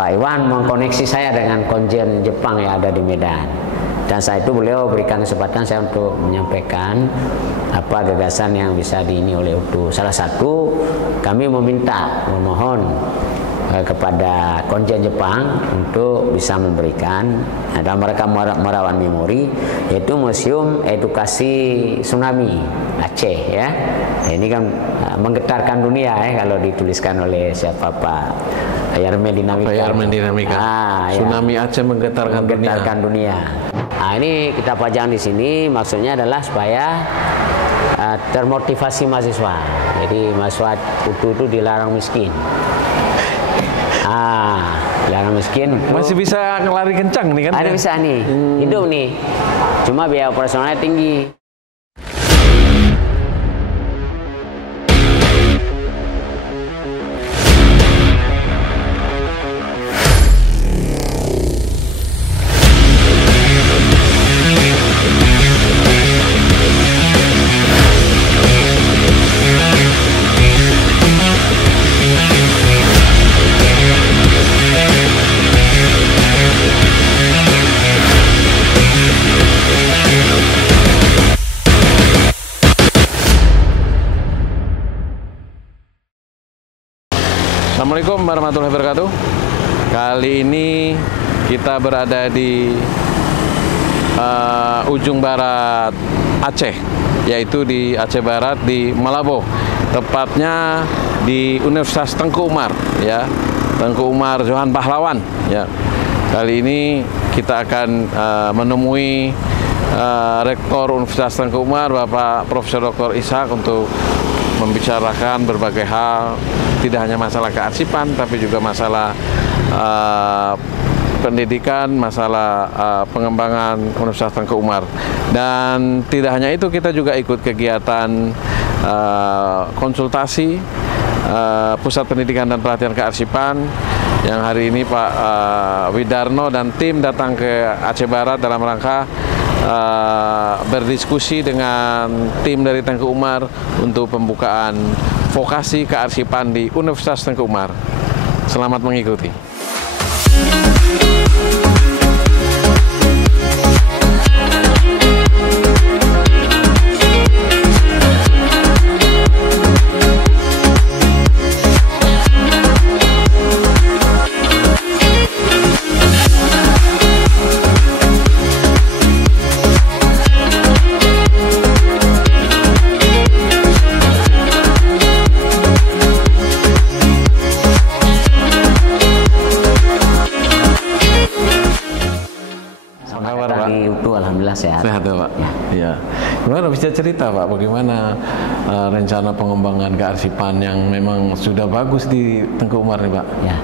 Pak Iwan mengkoneksi saya dengan konjen Jepang yang ada di Medan. Dan saat itu beliau berikan kesempatan saya untuk menyampaikan apa gagasan yang bisa diini oleh UTU. Salah satu, kami memohon kepada konjen Jepang untuk bisa memberikan dalam rangka merawat memori, yaitu Museum Edukasi Tsunami Aceh ya. Ini kan menggetarkan dunia ya kalau dituliskan oleh siapa Pak Yarmen Dinamika. Yarmen Dinamika. Tsunami ya. Aceh menggetarkan dunia. Nah, ini kita pajang di sini, maksudnya adalah supaya termotivasi mahasiswa. Jadi mahasiswa UTU itu dilarang miskin. Dilarang miskin. Masih bisa ngelari kencang nih kan? Ada bisa nih, hidup nih. Cuma biaya operasionalnya tinggi. Assalamualaikum warahmatullahi wabarakatuh. Kali ini kita berada di ujung barat Aceh, yaitu di Aceh Barat di Malabo, tepatnya di Universitas Tengku Umar, ya, Tengku Umar Johan Pahlawan. Ya, kali ini kita akan menemui Rektor Universitas Tengku Umar, Bapak Profesor Dr. Ishak, untuk membicarakan berbagai hal, tidak hanya masalah kearsipan, tapi juga masalah pendidikan, masalah pengembangan Universitas Tengku Umar. Dan tidak hanya itu, kita juga ikut kegiatan konsultasi Pusat Pendidikan dan Pelatihan Kearsipan, yang hari ini Pak Widarno dan tim datang ke Aceh Barat dalam rangka berdiskusi dengan tim dari Tengku Umar untuk pembukaan vokasi kearsipan di Universitas Tengku Umar. Selamat mengikuti. Sehat. Sehat ya Pak? Ya. Gimana bisa cerita Pak, bagaimana rencana pengembangan kearsipan yang memang sudah bagus di Tengku Umar nih Pak? Ya.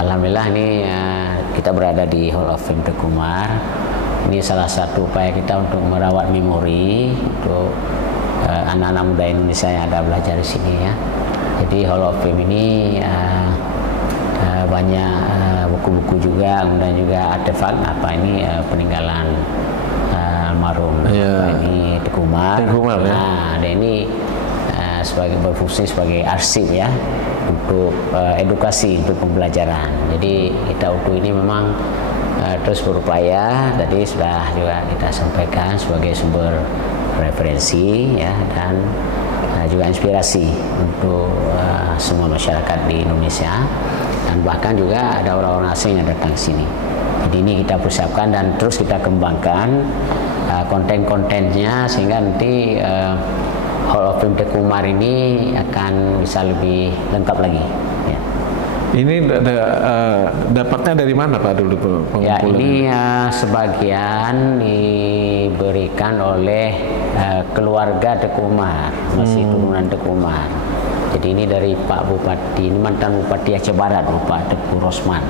Alhamdulillah ini kita berada di Hall of Fame Tengku Umar. Ini salah satu upaya kita untuk merawat memori untuk anak-anak muda Indonesia yang ada belajar di sini ya. Jadi Hall of Fame ini banyak buku-buku juga, kemudian juga artefak peninggalan almarhum ini Tengku Umar. Ya. Dan ini berfungsi sebagai arsip ya, untuk edukasi, untuk pembelajaran. Jadi kita UTU ini memang terus berupaya, tadi sudah juga kita sampaikan, sebagai sumber referensi ya, dan juga inspirasi untuk semua masyarakat di Indonesia, dan bahkan juga ada orang-orang asing yang datang ke sini. Jadi ini kita persiapkan dan terus kita kembangkan konten-kontennya, sehingga nanti Hall of Fame Tengku Umar ini akan bisa lebih lengkap lagi. Ya. Ini dapatnya dari mana Pak dulu pengumpulan? Ya, ini sebagian diberikan oleh keluarga Tengku Umar, masih turunan Tengku Umar. Jadi ini dari Pak Bupati, ini mantan Bupati Aceh Barat, Bapak Teguh Rosman.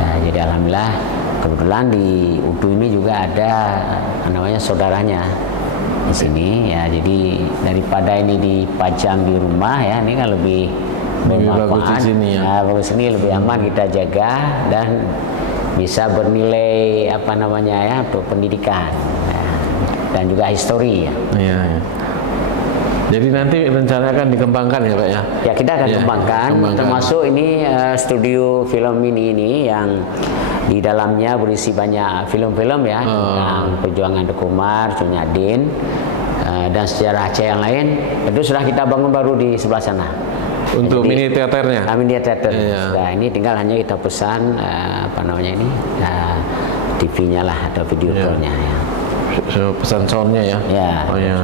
Ya, jadi alhamdulillah kebetulan di UTU ini juga ada namanya saudaranya di sini ya. Jadi daripada ini dipajang di rumah ya, ini kan lebih bermanfaat. Bagus ini lebih aman, kita jaga dan bisa bernilai untuk pendidikan dan juga histori ya. Iya, iya. Jadi nanti rencana akan dikembangkan ya Pak ya? Ya, kita akan kembangkan, termasuk ini studio film mini ini yang di dalamnya berisi banyak film-film ya tentang perjuangan Teguh Umar, Cut Nyak, dan sejarah Aceh yang lain. Itu sudah kita bangun baru di sebelah sana. Untuk mini teaternya? Mini teater. Nah, ini tinggal hanya kita pesan TV-nya lah atau video call-nya ya. Pesan soundnya ya? Ya. Oh ya.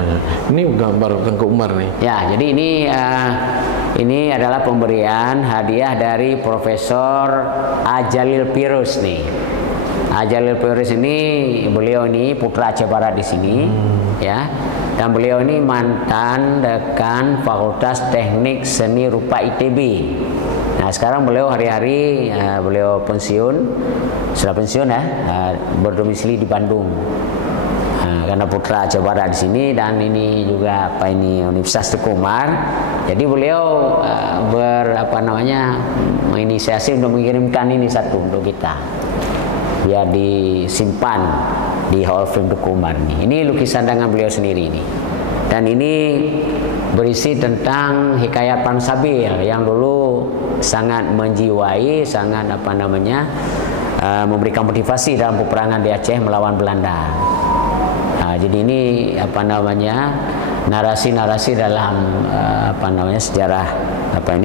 Ini gambar Tengku Umar nih. Ya, jadi ini adalah pemberian hadiah dari Profesor Ajalil Pirus nih. Ajalil Pirus ini, beliau ini putra Aceh Barat di sini, ya. Dan beliau ini mantan dekan Fakultas Teknik Seni Rupa ITB. Nah, sekarang beliau hari-hari beliau sudah pensiun ya, berdomisili di Bandung. Karena putra Aceh Barat di sini, dan ini juga Universitas Teguh Umar. Jadi beliau menginisiasi untuk mengirimkan ini satu untuk kita, biar disimpan di Hall of Fame Teguh Umar ini. Ini lukisan tangan beliau sendiri ini, dan ini berisi tentang hikayat Pan Sabil yang dulu sangat menjiwai, sangat memberikan motivasi dalam peperangan di Aceh melawan Belanda. Jadi ini narasi-narasi dalam sejarah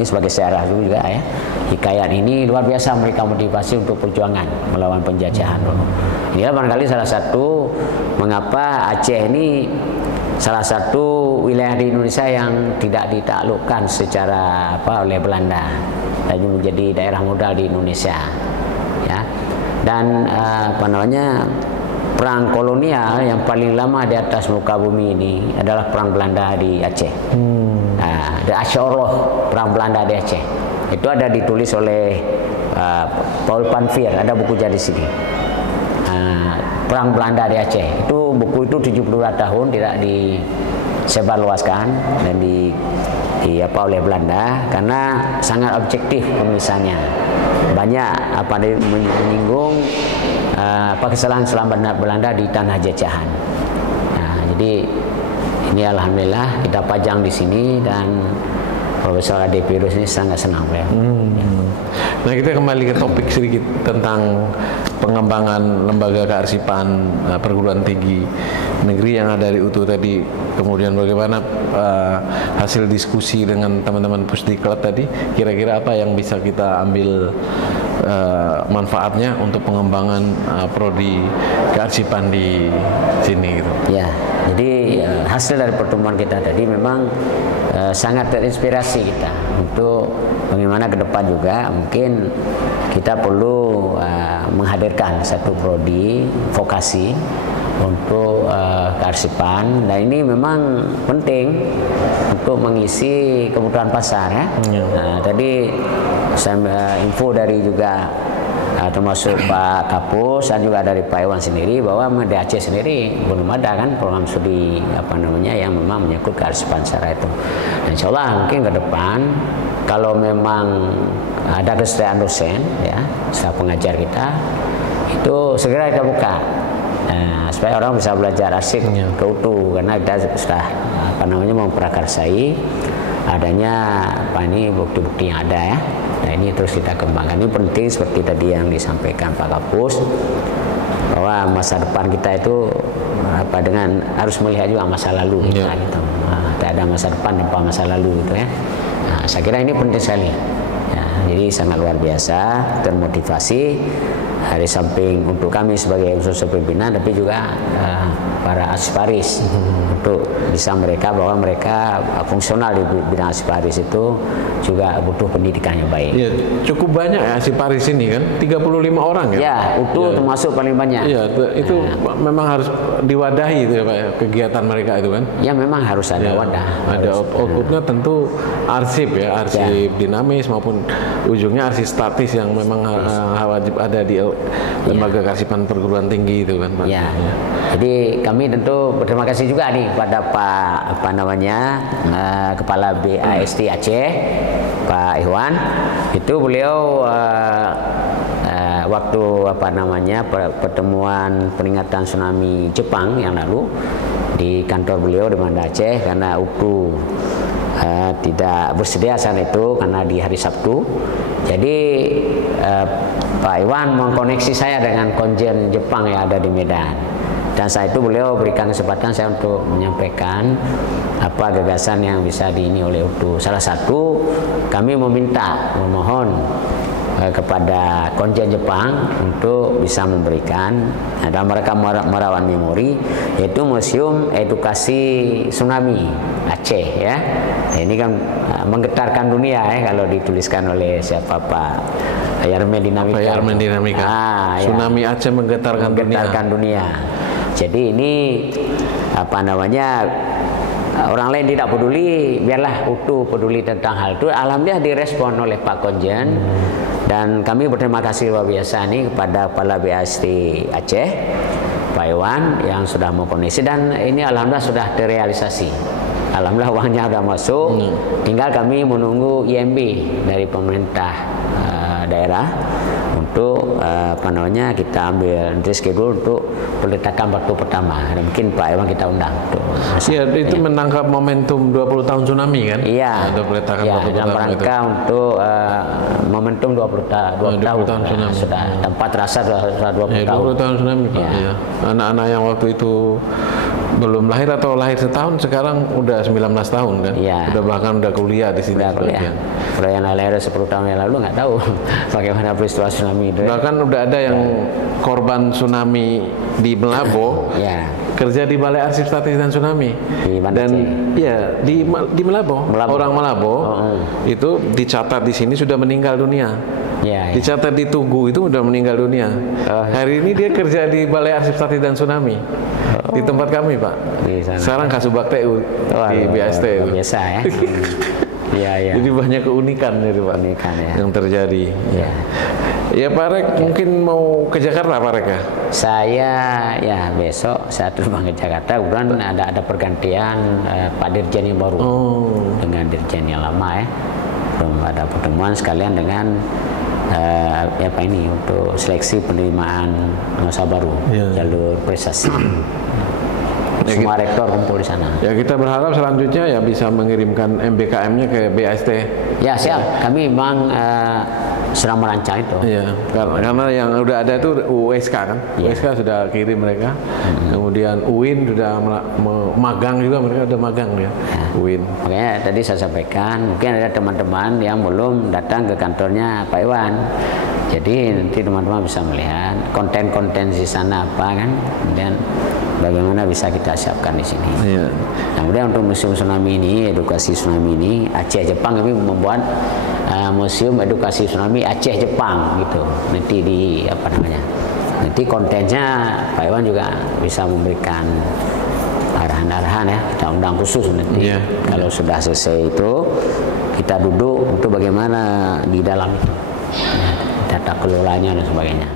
sebagai sejarah juga ya. Hikayat ini luar biasa memberikan motivasi untuk perjuangan melawan penjajahan dulu. Inilah barangkali salah satu mengapa Aceh ini salah satu wilayah di Indonesia yang tidak ditaklukkan secara oleh Belanda, dan menjadi daerah modal di Indonesia ya. Dan perang kolonial yang paling lama di atas muka bumi ini adalah perang Belanda di Aceh. The Aceh-Orloh, perang Belanda di Aceh. Itu ada ditulis oleh Paul Panfir, ada bukunya di sini. Perang Belanda di Aceh. Itu buku itu 72 tahun tidak disebarluaskan dan oleh Belanda karena sangat objektif penulisannya. Banyak menyinggung kesalahan Belanda di tanah jajahan. Nah, jadi ini alhamdulillah kita pajang di sini, dan Profesor Ade Pirus ini sangat senang ya. Nah, kita kembali ke topik sedikit tentang pengembangan lembaga kearsipan perguruan tinggi negeri yang ada di UTU tadi. Kemudian bagaimana hasil diskusi dengan teman-teman Pusdiklat tadi, kira-kira apa yang bisa kita ambil manfaatnya untuk pengembangan prodi kearsipan di sini gitu. Ya, jadi hasil dari pertemuan kita tadi memang sangat terinspirasi kita untuk bagaimana ke depan juga mungkin kita perlu menghadirkan satu prodi vokasi untuk kearsipan, dan ini memang penting untuk mengisi kebutuhan pasar ya. Tadi saya info dari juga termasuk Pak Kapus dan juga dari Pak Iwan sendiri bahwa di Aceh sendiri belum ada kan program studi yang memang menyangkut kearsipan secara itu. Dan insya Allah mungkin ke depan kalau memang ada kesediaan dosen ya, staf pengajar kita itu segera kita buka. Supaya orang bisa belajar arsip keutuh, karena kita sudah memprakarsai adanya bukti-bukti yang ada ya. Nah, ini terus kita kembangkan. Ini penting seperti tadi yang disampaikan Pak Kapus, bahwa masa depan kita itu dengan harus melihat juga masa lalu kita gitu. Tidak ada masa depan tanpa masa lalu gitu ya. Nah, saya kira ini penting sekali. Ya, jadi sangat luar biasa, termotivasi dari samping untuk kami sebagai unsur pimpinan, tapi juga para arsiparis untuk bisa bahwa mereka fungsional di bidang arsiparis itu juga butuh pendidikan yang baik. Ya, cukup banyak ya arsiparis ini kan, 35 orang ya. Ya, UTU termasuk paling banyak. Iya, itu memang harus diwadahi itu ya Pak, kegiatan mereka itu kan. Ya, memang harus ada wadah. Ada outputnya tentu arsip ya, arsip dinamis maupun ujungnya arsip statis yang memang wajib ada di lembaga kearsipan perguruan tinggi itu kan Pak. Ya. Jadi kami tentu berterima kasih juga nih pada Pak Kepala BASD Aceh, Pak Iwan. Itu beliau waktu pertemuan peringatan tsunami Jepang yang lalu di kantor beliau di Banda Aceh karena UTU tidak bersedia saat itu karena di hari Sabtu. Jadi Pak Iwan mengkoneksi saya dengan konjen Jepang yang ada di Medan. Dan saat itu beliau berikan kesempatan saya untuk menyampaikan apa gagasan yang bisa diini oleh UTU. Salah satu kami memohon kepada konjen Jepang untuk bisa memberikan dan mereka merawat memori, yaitu Museum Edukasi Tsunami Aceh ya. Ini kan menggetarkan dunia ya kalau dituliskan oleh siapa Pak Yarmen Dinamika. Pak Yarmen Dinamika. Tsunami ya. Aceh menggetarkan dunia. Jadi ini apa namanya, orang lain tidak peduli, biarlah UTU peduli tentang hal itu. Alhamdulillah direspon oleh Pak Konjen. Dan kami berterima kasih luar biasa nih kepada Kepala BAST Aceh, Pak Iwan yang sudah mengkoneksi, dan ini alhamdulillah sudah terrealisasi. Alhamdulillah uangnya sudah masuk. Tinggal kami menunggu IMB dari pemerintah daerah untuk apa namanya kita ambil reschedule untuk peletakan batu pertama. Dan mungkin Pak Iwan kita undang. Iya, itu menangkap momentum 20 tahun tsunami kan? Iya. Untuk peletakan Ya, batu dalam pertama rangka itu. untuk momentum 20 tahun tsunami. Sudah tempat terasa sudah 20 tahun. 20 tahun tsunami Pak. Ya. Ya. Anak-anak yang waktu itu belum lahir atau lahir setahun sekarang udah 19 tahun kan? Ya. Udah bahkan udah kuliah di sini. Kalau yang lahir 10 tahun yang lalu nggak tahu bagaimana peristiwa tsunami itu. Bahkan udah ada yang korban tsunami di Melabo. Ya. Kerja di Balai Arsip Statistik dan Tsunami. Dan ya di Melabo. Orang Melabo itu dicatat di sini sudah meninggal dunia. Ya. Dicatat di Tugu itu udah meninggal dunia. Hari ini dia kerja di Balai Arsip Statistik dan Tsunami. Di tempat kami, Pak. Sekarang Kasubag TU di BAST. Biasa ya. Iya. Jadi banyak keunikan dari Pak yang terjadi. Ya. Ya Pak Rek, mungkin mau ke Jakarta Pak Rek ya? Saya ya besok saya terbang ke Jakarta. Kemudian ada pergantian Pak Dirjen yang baru dengan Dirjen yang lama ya. Belum ada pertemuan sekalian dengan apa ini untuk seleksi penerimaan masa baru jalur prestasi. Semua rektor kumpul di sana. Ya kita berharap selanjutnya ya bisa mengirimkan MBKM-nya ke BAST. Ya siap, kami memang sedang merancang itu. Iya, karena yang udah ada itu USK kan, USK sudah kirim mereka. Kemudian UIN sudah magang juga, mereka udah magang ya. UIN. Makanya tadi saya sampaikan, mungkin ada teman-teman yang belum datang ke kantornya Pak Iwan. Jadi nanti teman-teman bisa melihat konten-konten di sana apa kan, kemudian bagaimana bisa kita siapkan di sini. Iya. Nah, kemudian untuk museum tsunami ini, edukasi tsunami ini, Aceh Jepang kami membuat museum edukasi tsunami Aceh Jepang gitu. Nanti di apa namanya? Nanti kontennya Pak Iwan juga bisa memberikan arahan-arahan ya. Kita undang khusus nanti. Kalau sudah selesai itu kita duduk untuk bagaimana di dalam itu. Tata kelolanya dan sebagainya.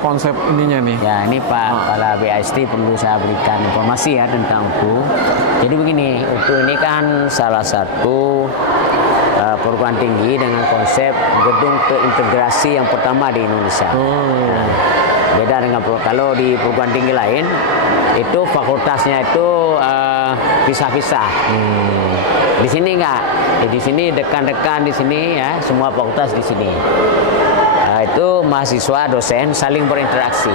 Konsep ininya nih. Ya, ini Pak Kepala BAST perlu saya berikan informasi ya tentang UTU. Jadi begini, UTU ini kan salah satu perguruan tinggi dengan konsep gedung terintegrasi yang pertama di Indonesia. Nah, beda dengan kalau di perguruan tinggi lain itu fakultasnya itu pisah-pisah. Di sini enggak. Di sini dekan-dekan di sini ya, semua fakultas di sini. Itu mahasiswa dosen saling berinteraksi,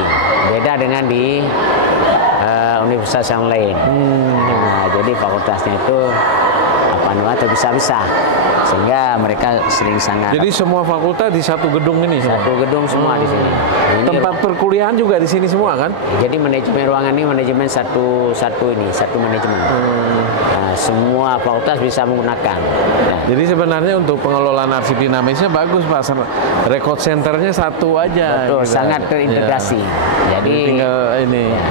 beda dengan di universitas yang lain. Nah, jadi fakultasnya itu apa namanya terpisah-pisah, sehingga mereka sering sangat. Jadi semua fakultas di satu gedung ini. Satu gedung semua di sini. Ini tempat perkuliahan juga di sini semua kan? Jadi manajemen ruangan ini manajemen satu manajemen. Nah, semua fakultas bisa menggunakan. Nah, jadi sebenarnya untuk pengelolaan arsip dinamisnya bagus Pak. Record centernya satu aja. Betul, gitu. sangat terintegrasi. Jadi tinggal ini. Ya.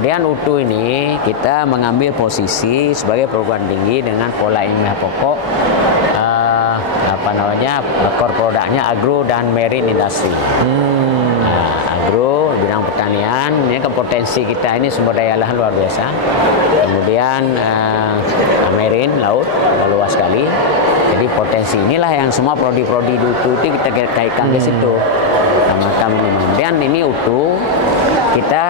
kemudian UTU ini kita mengambil posisi sebagai perguruan tinggi dengan pola ilmiah pokok core produknya agro dan marine industry. Agro bidang pertanian, ini kan potensi kita ini sumber daya lahan luar biasa. Kemudian marine laut luas sekali. Jadi potensi inilah yang semua prodi-prodi UTU itu kita kaitkan ke situ. Kemudian ini UTU kita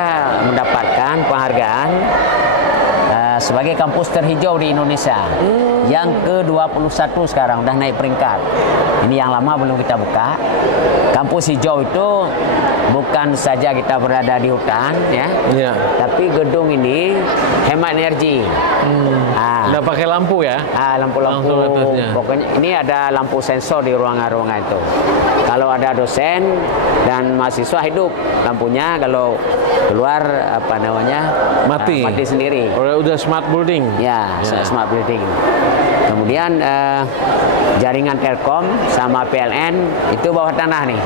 mendapatkan penghargaan sebagai kampus terhijau di Indonesia yang ke-21 sekarang, udah naik peringkat. Ini yang lama belum kita buka. Kampus hijau itu bukan saja kita berada di hutan ya, tapi gedung ini hemat energi. Udah pakai lampu ya? Lampu-lampu. Pokoknya ini ada lampu sensor di ruangan-ruangan itu. Kalau ada dosen dan mahasiswa hidup lampunya, kalau keluar mati sendiri. Udah smart building. Ya. Smart building. Kemudian jaringan Telkom sama PLN itu bawah tanah nih.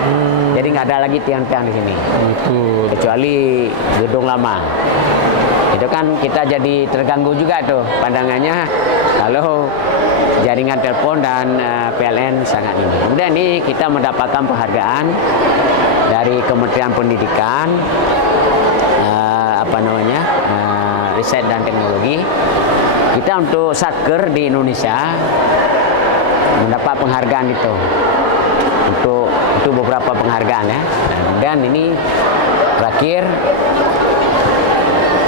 Jadi nggak ada lagi tiang-tiang di sini. Kecuali gedung lama. Itu kan kita jadi terganggu juga tuh pandangannya kalau jaringan telepon dan PLN sangat ini. Kemudian ini kita mendapatkan penghargaan dari Kementerian Pendidikan, riset dan teknologi. Kita untuk satker di Indonesia mendapat penghargaan itu untuk beberapa penghargaan ya. Dan ini terakhir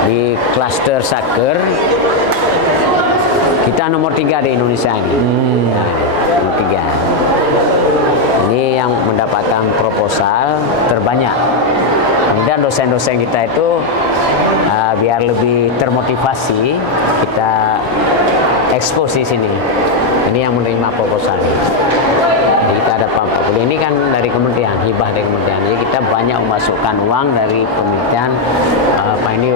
di klaster satker kita nomor 3 di Indonesia ini. Nomor 3. Ini yang mendapatkan proposal terbanyak. Kemudian dosen-dosen kita itu biar lebih termotivasi, kita ekspos di sini. Ini yang menerima proposal. Jadi kita ada 40. Ini kan dari kementerian, hibah dari kementerian. Jadi kita banyak memasukkan uang dari penelitian ini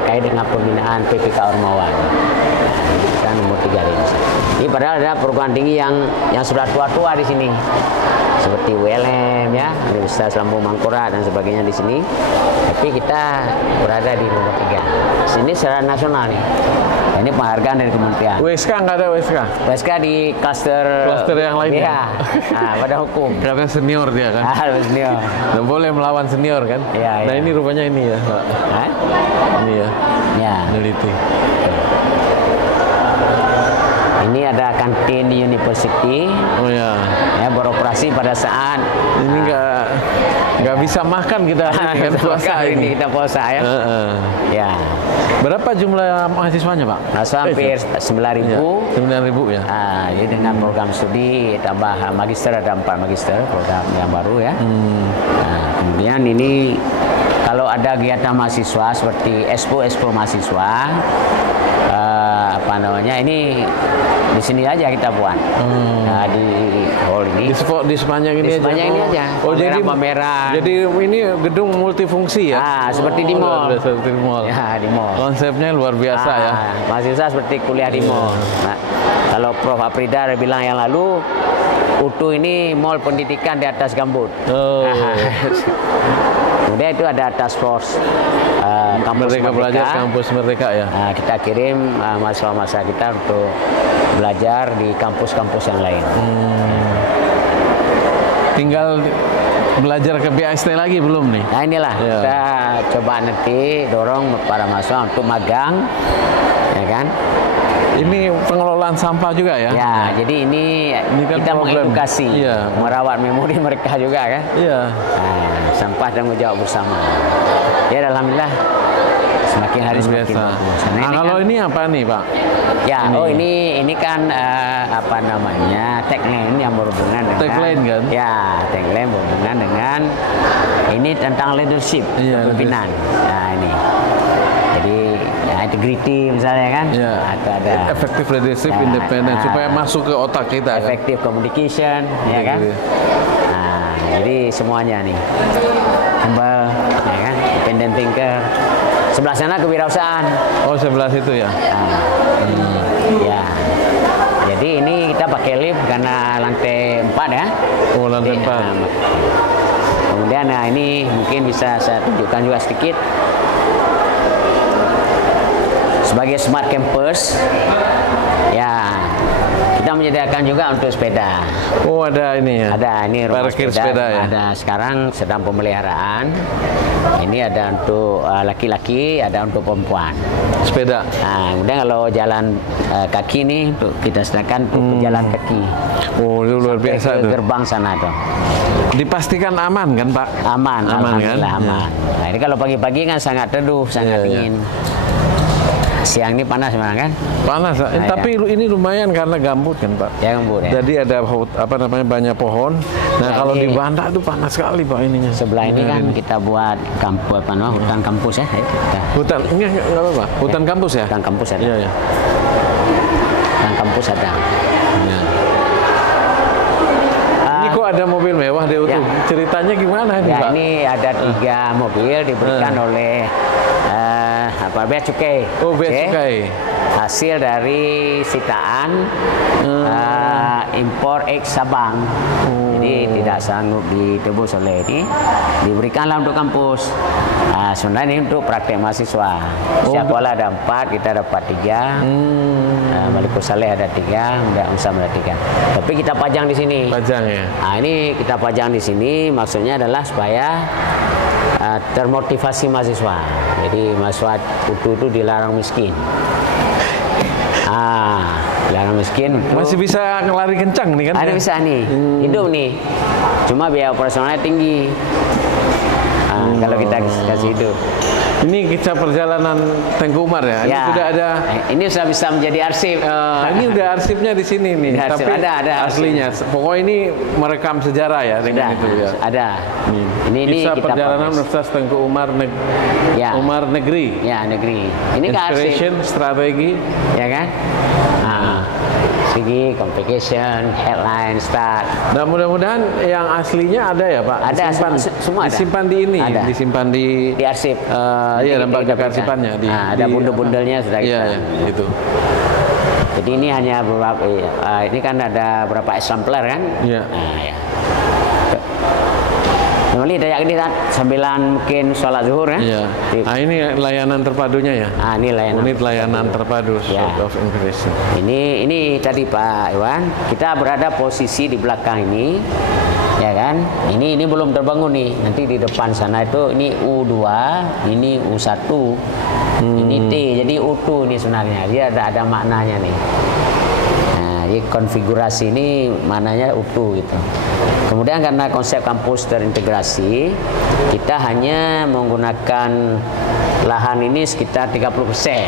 terkait dengan pembinaan PPK Ormawa. Jadi kita nomor 3 di Indonesia. Ini padahal ada perguruan tinggi yang sudah tua-tua di sini. Seperti ULM ya, Universitas Lambung Mangkurat dan sebagainya di sini. Tapi kita berada di nomor 3. Sini secara nasional nih. Ini penghargaan dari kementerian. WSK nggak ada WSK? WSK di klaster yang lainnya. Ya. Pada hukum. Karena senior dia kan. Senior. Dan boleh melawan senior kan. Ya, nah ini rupanya ini ya. Ini ya. Ya. Meneliti. Ini ada kantin University. Oh ya. Ya, beroperasi pada saat ini nggak bisa makan kita kan puasa ini. Kita puasa ya. Ya. Berapa jumlah mahasiswanya Pak? Hampir 9.000. 9.000 ya. Jadi dengan program studi tambah magister, ada 4 magister program yang baru ya. Kemudian ini kalau ada kegiatan mahasiswa seperti expo mahasiswa, ini di sini aja kita buat. Nah, di hall ini. Di sepanjang ini aja. Ini aja. Pameran. Jadi ini gedung multifungsi ya. Seperti di mall. Seperti di mall. Ya, di mall. Konsepnya luar biasa ya. Mahasiswa seperti kuliah di mall. Nah, kalau Prof. Aprida bilang yang lalu, UTU ini mall pendidikan di atas gambut. Kemudian itu ada task force kampus Merdeka. Kampus Merdeka ya. Kita kirim mahasiswa-mahasiswa kita untuk belajar di kampus-kampus yang lain. Tinggal belajar ke BAST lagi belum nih? Nah inilah kita coba nanti dorong para mahasiswa untuk magang, ya kan? Ini pengelolaan sampah juga ya? Ya, jadi ini kan kita mengedukasi, merawat memori mereka juga kan? Iya. Sampah tanggung jawab bersama. Ya, alhamdulillah semakin hari semakin bagus. Kalau ini apa nih Pak? Ya, ini kan tagline yang berhubungan dengan tagline kan? Ya, tagline berhubungan dengan ini tentang leadership, kepemimpinan. Nah ini. Jadi integrity misalnya kan, atau ada effective leadership, independent supaya masuk ke otak kita. Effective communication, ya kan. Nah, jadi semuanya nih, humble, ya kan, independent thinker. Sebelah sana kewirausahaan. Oh, sebelah situ ya. Ya. Jadi ini kita pakai lift karena lantai 4 ya. Oh, lantai 4. Kemudian ini mungkin bisa saya tunjukkan juga sedikit. sebagai smart campus, ya kita menyediakan juga untuk sepeda. Oh, ada ini ya. Ada ini rumah parkir sepeda ya. Ada sekarang sedang pemeliharaan. Ini ada untuk laki-laki, ada untuk perempuan. Sepeda. Nah, kemudian kalau jalan kaki nih untuk kita sediakan untuk pejalan kaki. Oh, itu luar Sampai biasa ke tuh. gerbang sana tuh. Dipastikan aman kan, Pak? Aman, Aman kan? alhamdulillah aman. Nah, ini kalau pagi-pagi kan sangat teduh, sangat Iya, iya. dingin. Siang ini panas memang kan? Panas, Nah, tapi ini lumayan karena gambut kan, Pak. Ya gambut ya. Jadi ada apa namanya banyak pohon. Nah, Nah, kalau di ini- Banda tuh panas sekali, Pak, ininya. Sebelah ini kan kita buat kampus apa namanya hutan kampus ya. Hutan, enggak apa-apa. Hutan kampus ya? Hutan kampus ada. Iya, iya. Hutan kampus ada. Iya. Ini kok ada mobil mewah di Ya. Ceritanya gimana ini, Ya Pak? ini ada 3 mobil diberikan oleh bea cukai. Oh, bea Aceh. cukai. Hasil dari sitaan impor eks Sabang. Jadi tidak sanggup ditebus oleh ini, diberikanlah untuk kampus. Sebenarnya ini untuk praktek mahasiswa. Sekolah ada 4, kita dapat 3. Malikul Saleh ada 3, Mbak Usam ada 3. Tapi kita pajang di sini. Pajang ya. Nah, ini kita pajang di sini maksudnya adalah supaya termotivasi mahasiswa. Jadi mahasiswa itu dilarang miskin. Dilarang miskin. Masih bisa ngelari kencang nih kan? Ada ya? bisa nih, hidup nih. Cuma biaya operasionalnya tinggi. Kalau kita kasih hidup. Ini kisah perjalanan Tengku Umar ya. Ini sudah ada. Ini sudah bisa menjadi arsip. Ini udah arsipnya di sini nih. Ada arsip, Tapi ada aslinya. Pokoknya ini merekam sejarah ya dengan itu ya. Ada. Ini Kisah kita perjalanan publish. Universitas Tengku Umar Ya. Umar Negeri. Ya, negeri. Ini kan arsip, Inspiration, strategi. ya kan? Segi, complication, headline, start. Nah, mudah-mudahan yang aslinya ada ya, Pak. Ada, semua ada. Disimpan di ini, Ada. disimpan di Di arsip. iya, Nanti lembaga kita berikan. kearsipannya Ada bundel-bundelnya sudah Iya, kita. iya, itu. Jadi ini hanya beberapa, ini kan ada beberapa exemplar kan? Iya. Nah, ya. Normally dayak ini kan sambilan mungkin sholat zuhur ya. Iya. Nah, ini layanan terpadunya ya. Ini layanan. Unit layanan terpadu Ya. of Information. Ini tadi Pak Iwan, kita berada posisi di belakang ini, ya kan? Ini belum terbangun nih. Nanti di depan sana itu ini U2, ini U1, ini T. Jadi U2 ini sebenarnya. Dia ada maknanya nih. Nah, jadi konfigurasi ini maknanya U2 gitu. Kemudian karena konsep kampus terintegrasi, kita hanya menggunakan lahan ini sekitar 30%.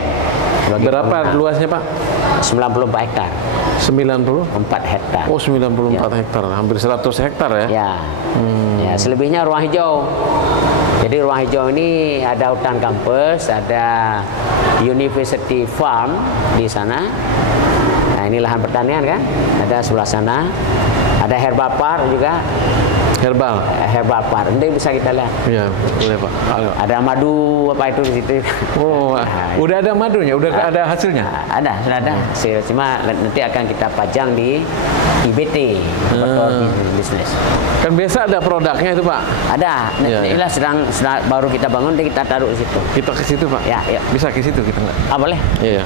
Berapa luasnya, Pak? 94 hektar. 94 hektar. Oh, 94 Ya. hektar, hampir 100 hektar ya. Ya. Ya, selebihnya ruang hijau. Jadi ruang hijau ini ada hutan kampus, ada University Farm di sana. Nah, ini lahan pertanian kan? Ada sebelah sana. Ada herbal park juga. Herbal. Herbal park. Nanti bisa kita lihat. Ya, boleh, Pak. Ayo. Ada madu apa itu di situ. Oh, udah ada madunya, udah ada hasilnya. Ada, sudah ada hasil. Cuma nanti akan kita pajang di IBT, bisnis. Kan biasa ada produknya itu, Pak. Ada. Iya, iya. Inilah sedang baru kita bangun, nanti kita taruh di situ. Kita ke situ, Pak. Ya, ya. Bisa ke situ kita nggak? Boleh. Iya.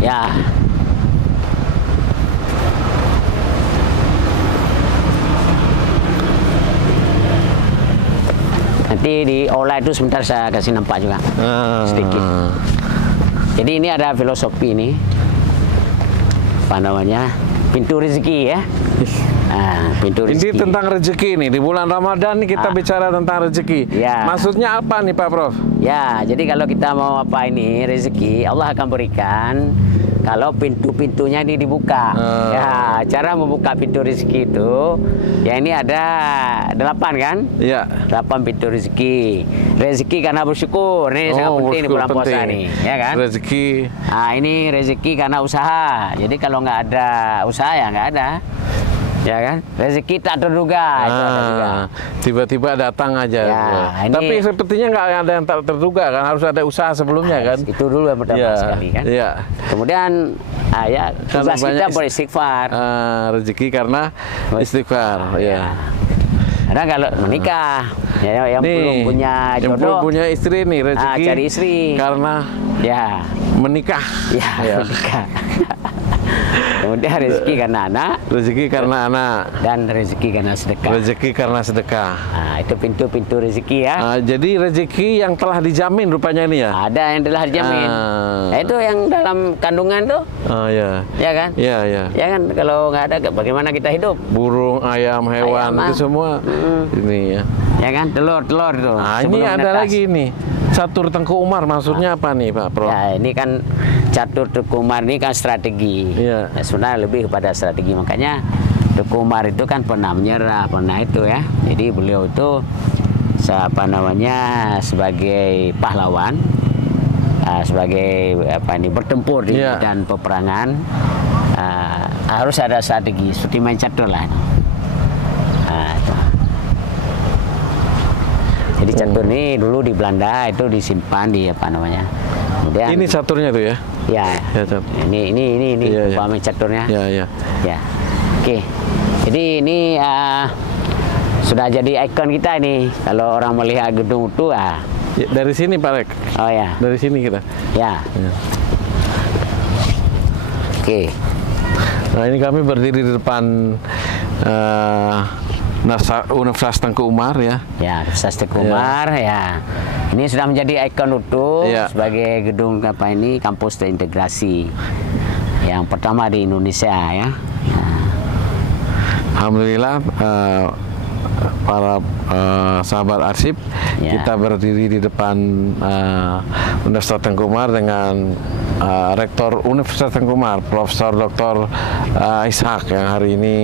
Ya. Nanti di Ola itu sebentar saya kasih nampak juga. Sedikit. Jadi ini ada filosofi ini. Apa namanya? Pintu rezeki ya. Pintu rezeki. Ini tentang rezeki nih. Di bulan Ramadan nih kita bicara tentang rezeki. Ya. Maksudnya apa nih, Pak Prof? Ya, jadi kalau kita mau apa ini rezeki, Allah akan berikan kalau pintu-pintunya ini dibuka. Ya, cara membuka pintu rezeki itu, ya ini ada 8 kan? Iya. 8 pintu rezeki. Rezeki karena bersyukur, ini sangat penting di bulan puasa nih, ya kan? Rezeki. Nah, ini rezeki karena usaha. Jadi kalau nggak ada usaha ya nggak ada. Ya kan, rezeki tak terduga. Itu ada juga. Tiba-tiba datang aja. Ya, ini, tapi sepertinya nggak ada yang tak terduga kan, harus ada usaha sebelumnya kan. Itu dulu yang pertama sekali kan. Iya. Kemudian ya tugas kita beristighfar. Rezeki karena istighfar. Ya. Karena kalau menikah, ya, yang belum punya jodoh, yang belum punya istri nih, rezeki cari istri karena ya menikah. Ya. Menikah. Kemudian rezeki karena anak. Rezeki karena anak. Dan rezeki karena sedekah. Rezeki karena sedekah. Nah, itu pintu-pintu rezeki ya. Jadi rezeki yang telah dijamin rupanya ini ya. Ada yang telah dijamin. Nah, itu yang dalam kandungan tuh. Ya. Ya kan? Iya, iya. Ya kan, kalau nggak ada bagaimana kita hidup? Burung, ayam, hewan itu semua ini ya. Ya kan, telur itu. Nah, ini ada lagi nih. Catur Tengku Umar maksudnya apa nih Pak Prof? Ya, ini kan Catur Tengku Umar ini kan strategi. Iya. Nah, sebenarnya lebih kepada strategi. Makanya Tengku Umar itu kan pernah menyerah, pernah itu ya. Jadi beliau itu sebagai pahlawan, sebagai bertempur di medan peperangan, harus ada strategi, seperti main catur lah. Jadi catur ini dulu di Belanda itu disimpan di Kemudian ini caturnya tuh ya? Ya. Ini iya, main caturnya. Iya. Ya. Oke. Jadi ini sudah jadi ikon kita ini. Kalau orang melihat gedung itu ya, dari sini Pak Rek. Oh ya. Dari sini kita. Ya. Oke. Nah, ini kami berdiri di depan Universitas Tengku Umar ya. Ya, Universitas Tengku Umar ya. Ini sudah menjadi ikon utuh sebagai gedung kampus terintegrasi yang pertama di Indonesia ya. Alhamdulillah para sahabat arsip, kita berdiri di depan Universitas Tengku Umar dengan Rektor Universitas Tengku Umar, Profesor Dr. Ishak yang hari ini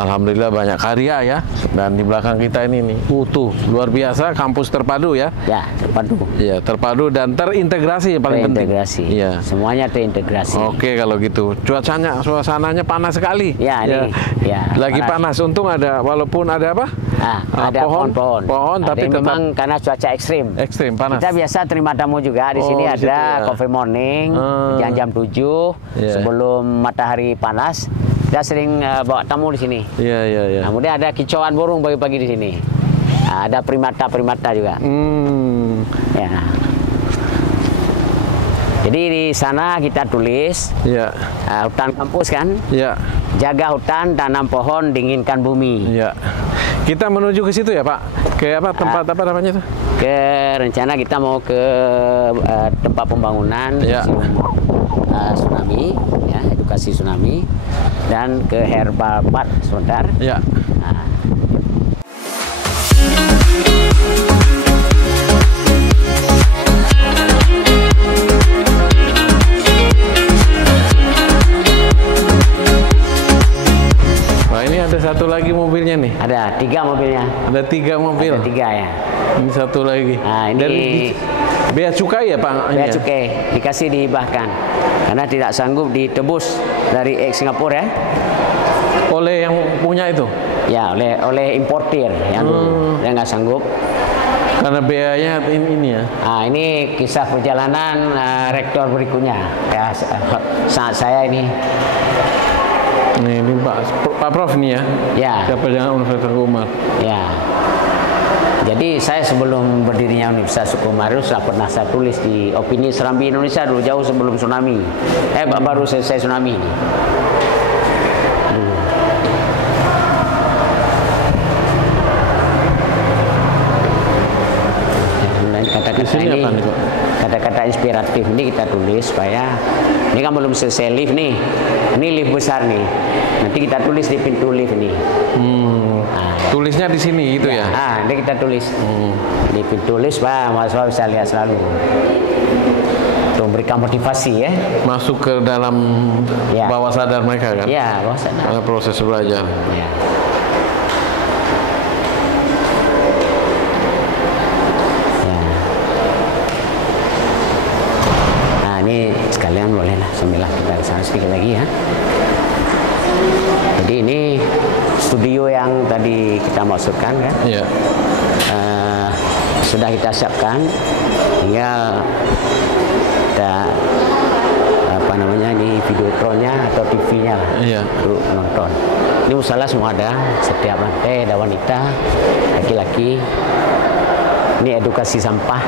alhamdulillah banyak karya ya. Dan di belakang kita ini nih utuh, luar biasa, kampus terpadu ya. Ya, terpadu. Ya, terpadu dan terintegrasi yang paling penting. Terintegrasi. Ya. Semuanya terintegrasi. Oke, kalau gitu. Suasananya panas sekali. Ya, ini. Ya, lagi panas. Untung ada, walaupun ada apa? Ada pohon-pohon. Tapi tetap memang karena cuaca ekstrim. Ekstrim, panas. Kita biasa terima tamu juga di sini ada coffee morning jam 7 sebelum matahari panas. Kita sering bawa tamu di sini. Iya. Kemudian ada kicauan burung pagi-pagi di sini. Ada primata juga. Ya. Jadi di sana kita tulis hutan kampus kan. Iya. Jaga hutan, tanam pohon, dinginkan bumi. Iya. Kita menuju ke situ ya Pak? Ke apa tempat apa namanya itu? Ke rencana kita mau ke tempat pembangunan tsunami, ya, edukasi tsunami, dan ke herbal park sebentar. Ya. Wah, ini ada satu lagi mobilnya nih. Ada 3 mobilnya. Ada 3 mobil. Ada 3 ya. Ini satu lagi. Nah, ini dari bea cukai ya Pak? Bea cukai dikasih dihibahkan karena tidak sanggup ditebus dari Singapura ya. Oleh yang punya itu? Ya, oleh importir yang dia nggak sanggup. Karena beanya ini ya. Nah, ini kisah perjalanan rektor berikutnya. Ya, saat saya ini. Ini Pak Prof nih ya. Ya. Siapa jangan Universitas Tengku Umar. Ya. Jadi saya sebelum berdirinya Universitas Tengku Umar sudah pernah saya tulis di opini Serambi Indonesia dulu jauh sebelum tsunami. Baru selesai tsunami ini. Kata-kata inspiratif ini kita tulis supaya ini kan belum selesai lift nih. Ini lift besar nih. Nanti kita tulis di pintu lift nih. Tulisnya di sini gitu ya? Ini kita tulis di pintu lift supaya mahasiswa bisa lihat selalu. Untuk memberikan motivasi ya. Masuk ke dalam bawah sadar mereka kan? Ya, bawah sadar. Proses belajar. Ya. Ini sekalian bolehlah sambil kita kesana sedikit lagi ya. Jadi ini studio yang tadi kita maksudkan kan. Iya. Sudah kita siapkan, tinggal kita apa namanya ini videotronnya atau TV-nya lah Iya. untuk menonton. Ini musola semua ada, setiap lantai ada wanita, laki-laki. Ini edukasi sampah.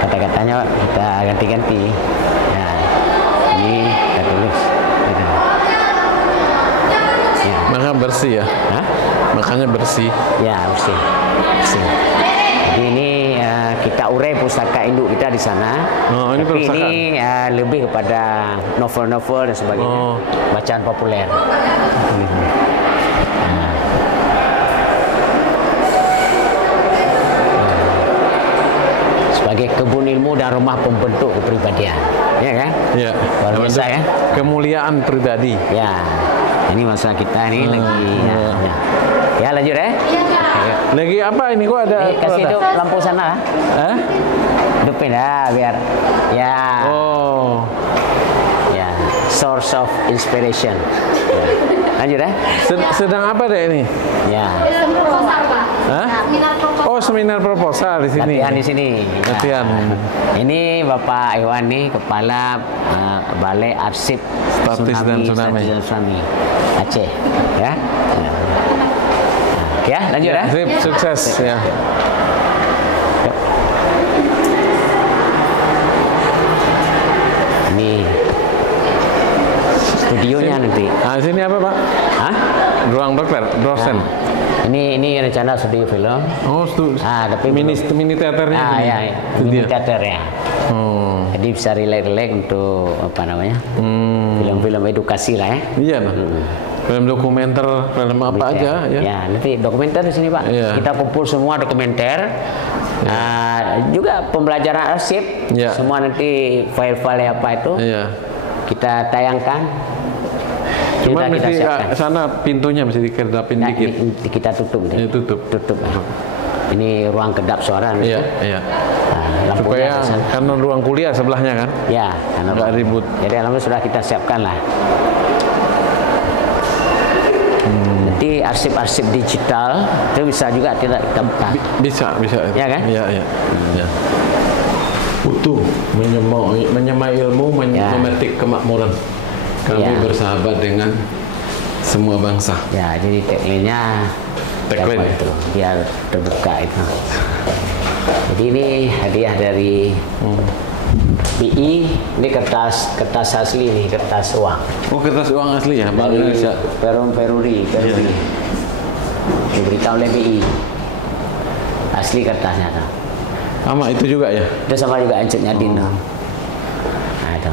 Kata-katanya kita ganti-ganti. Nah, ini kita tulis. Ya. Maka bersih ya. Hah? Makanya bersih. Ya, bersih. Bersih. Jadi ini kita urai pustaka induk kita di sana. Oh, ini tapi perpustakaan. ini lebih kepada novel-novel dan sebagainya. Oh. Bacaan populer. Sebagai kebun ilmu dan rumah pembentuk kepribadian. Ya kan? Iya. Luar biasa ya. Kemuliaan pribadi. Ya. Ini masa kita ini lagi. Ya, lanjut ya. Lagi apa ini kok ada? Nih, kasih hidup lampu sana. Hah? Hidupin ya biar ya. Oh. Ya, source of inspiration. Ya. Lanjut ya. Sedang apa deh ini? Ya. Proposal, Pak. Hah? Seminar proposal. Oh, seminar proposal di sini. Latihan di sini. Ya. Latihan. Ini Bapak Iwan nih kepala Balai Arsip Statis dan Tsunami. Statis dan Tsunami Aceh. Ya. Ya, lanjut ya. Sip, sukses ya. Ini studionya nanti. Nah, sini apa, Pak? Hah? Ruang dokter, dosen. Ini rencana studio film. Oh, Tapi mini teaternya. Ah, sini. ya, ya. Itu Mini dia. teater ya. Oh. Jadi bisa relax untuk apa namanya? Film-film edukasi lah ya. Iya, Pak. Film dokumenter, film apa aja ya. Ya, nanti dokumenter di sini, Pak. Iya. Kita kumpul semua dokumenter. Juga pembelajaran arsip. Iya. Semua nanti file-file apa itu Iya. kita tayangkan. Cuma Sudah kita mesti siapkan. sana pintunya mesti dikedapin Nah, dikit. ini kita tutup. Ya, tutup. Tutup. Ini ruang kedap suara. nanti. Iya, iya. Lampunya Supaya di sana. karena ruang kuliah sebelahnya kan. Ya, karena Nggak ribut. Jadi alhamdulillah sudah kita siapkan lah. Nanti arsip-arsip digital itu bisa juga tidak kita buka. Bisa. Ya kan? Iya, iya. Ya. Utuh, menyemai ilmu, Ya. memetik kemakmuran. Kami Ya. bersahabat dengan semua bangsa. Ya, jadi tagline-nya Tagline. apa itu biar terbuka itu. Jadi ini hadiah dari BI. Ini kertas asli nih, kertas uang. Oh, kertas uang asli ya, Bank Dari Indonesia. Peruri. Iya. Diberitahu oleh BI. Asli kertasnya tuh. Sama itu juga ya. Itu sama juga encetnya Dino. Nah, itu.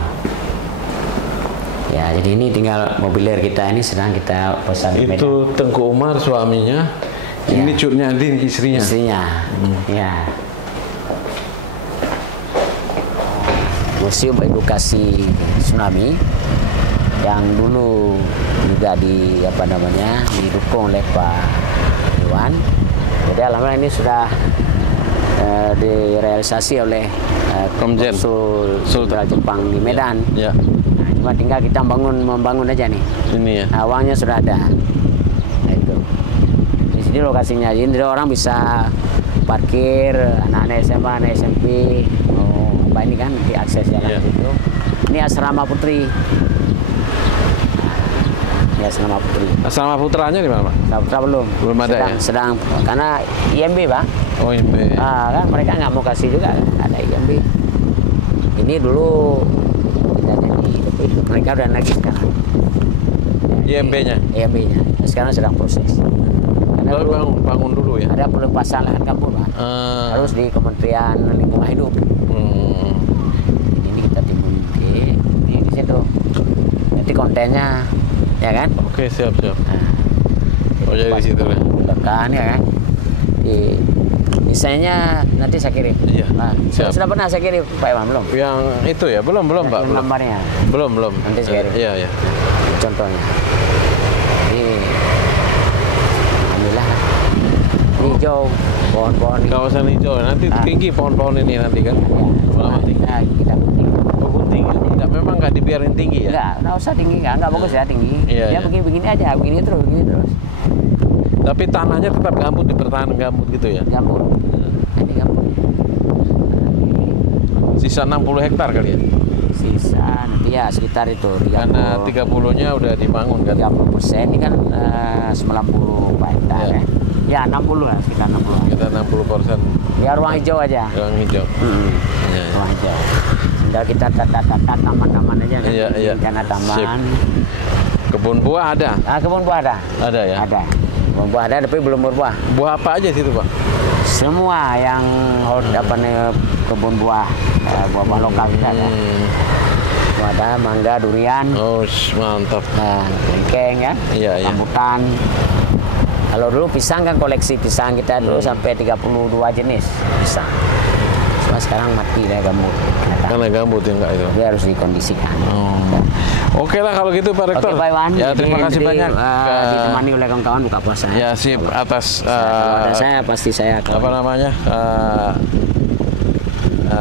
Ya, jadi ini tinggal mobiler kita ini sedang kita pesan ke Medan. Itu Tengku Umar suaminya. Ya. Ini Cut Nyadin istrinya. Istrinya. Ya. Museum Edukasi Tsunami yang dulu juga didukung oleh Pak Iwan. Jadi alhamdulillah ini sudah direalisasi oleh Komjen Konsul Jenderal Jepang di Medan. Ya. Nah, cuma tinggal kita membangun aja nih. Ini ya. Nah, uangnya sudah ada. Nah, itu. Di sini lokasinya, jadi orang bisa parkir, anak-anak SMA, anak SMP, apa ini kan nanti akses jalan Iya. situ. Ini asrama putri. Ini asrama putri. Sama putranya di mana, Pak? Asrama putra belum. Belum ada ya? Sedang karena IMB, Pak. Oh, ini. Kan mereka nggak mau kasih juga, ada IMB. Ini dulu kita jadi, tapi mereka udah nagih sekarang. IMB-nya. IMB-nya. Sekarang sedang proses. Karena dulu Bangun dulu ya. ada pelepasan lahan gambut, Pak. Harus di Kementerian Lingkungan Hidup. Ini kita timbun di situ. Nanti kontennya, ya kan? Oke, siap. Nah, Oh, jadi di situ ya. lekan ya kan? Desainnya nanti saya kirim. Iya, Nah, siap. sudah pernah saya kirim Pak Iwan belum? Yang itu ya, belum Pak. Kirim gambarnya, Belum. Nanti saya kirim. Iya. contohnya. Ini alhamdulillah ini hijau, pohon-pohon ini. Kawasan hijau. Nanti tinggi pohon-pohon ini nanti kan. Lama tinggi. Nah, kita gunting. Oh, gunting ya. Tidak memang nggak dibiarin tinggi ya? Nggak usah tinggi, nggak bagus ya tinggi. Iya, Dia iya. begini-begini aja, begini terus. Tapi tanahnya tetap gambut, dipertahankan gambut gitu ya? Gambut. Jadi gambut. Sisa 60 hektar kali ya? Sisa nanti ya sekitar itu 30. Karena 30-nya udah dibangun kan? 30% ini kan 90 hektar Iya. ya. Ya 60 lah, sekitar 60. Kita 60%. Ya ruang hijau aja. Ruang hijau. Iya, Ruang hijau. Tinggal kita tata taman-taman aja. Iya, iya. Karena Sip. taman. Kebun buah ada? Kebun buah ada. Ada ya? Ada. Kebun buah ada tapi belum berbuah. Buah apa aja situ Pak? Semua yang apa nih kebun buah, buah-buah lokal kita ada. Buah ada mangga, durian, Oh, mantap. kelengkeng ya, Iya, iya. rambutan. Kalau dulu pisang kan koleksi pisang kita dulu sampai 32 jenis pisang. Cuma sekarang mati deh gambut. Karena gambut ya enggak itu. Dia harus dikondisikan. Oke lah kalau gitu Pak Rektor. Oke Pak Iwan. Ya terima kasih Jadi, banyak. ditemani oleh kawan-kawan buka puasa. Ya sip atas Kalau ada saya pasti saya akan. apa namanya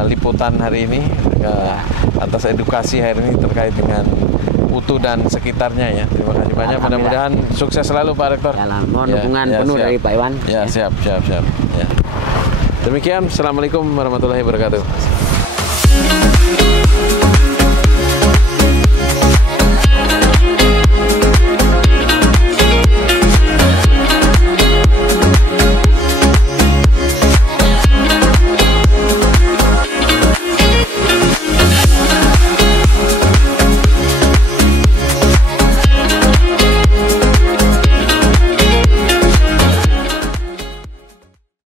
liputan hari ini, atas edukasi hari ini terkait dengan Utuh dan sekitarnya ya. Terima kasih banyak. Mudah-mudahan sukses selalu Pak Rektor. Ya, mohon dukungan penuh siap. dari Pak Iwan. Ya siap. Ya. Demikian. Assalamualaikum warahmatullahi wabarakatuh.